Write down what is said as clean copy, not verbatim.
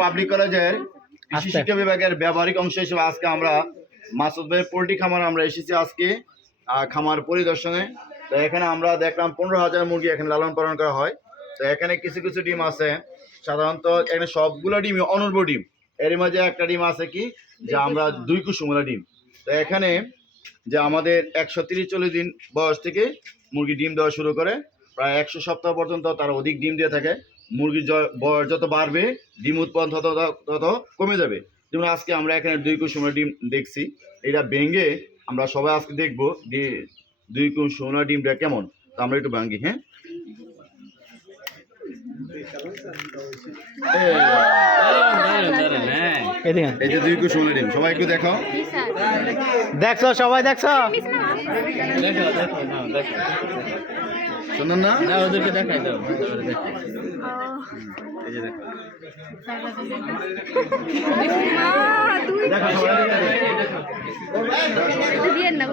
Public কলেজের কৃষি শিক্ষা বিভাগের ব্যবহারিক অংশ হিসেবে আজকে আমরা মাসুদ ভাইয়ের পোল্ট্রি খামার আমরা এসেছি আজকে খামার পরিদর্শনে। তো এখানে আমরা দেখলাম 15,000 মুরগি এখানে লালন পালন করা হয়। তো এখানে কিছু কিছু ডিম আছে, সাধারণত এখানে সবগুলো ডিম অনুর্বর ডিম। এর মাঝে একটা ডিম আছে কি যে আমরা 2 কুসুমলা ডিম। তো এখানে যে আমাদের 130-40 দিন বয়স থেকে মুরগি ডিম দেওয়া শুরু করে, প্রায় 100 সপ্তাহ পর্যন্ত তারা অধিক ডিম দিয়ে থাকে। মুরগির বয়স যত বাড়বে ডিম উৎপাদন তত কমে যাবে। যেমন আজকে আমরা এখানে 2 কুসুমলা ডিম দেখছি, এটা ভেঙে আমরা সবাই আজকে দেখবো যে 2 কুসুমলা ডিমটা কেমন। তো আমরা একটু ভাঙি। হ্যাঁ, এই যে 2 কুসুমলা ডিম, সবাই একটু দেখাও। দেখছো সবাই দেখছো সুন্দর না? ওদেরকে দেখাই দাও। এই যে দেখো, দিয়ে না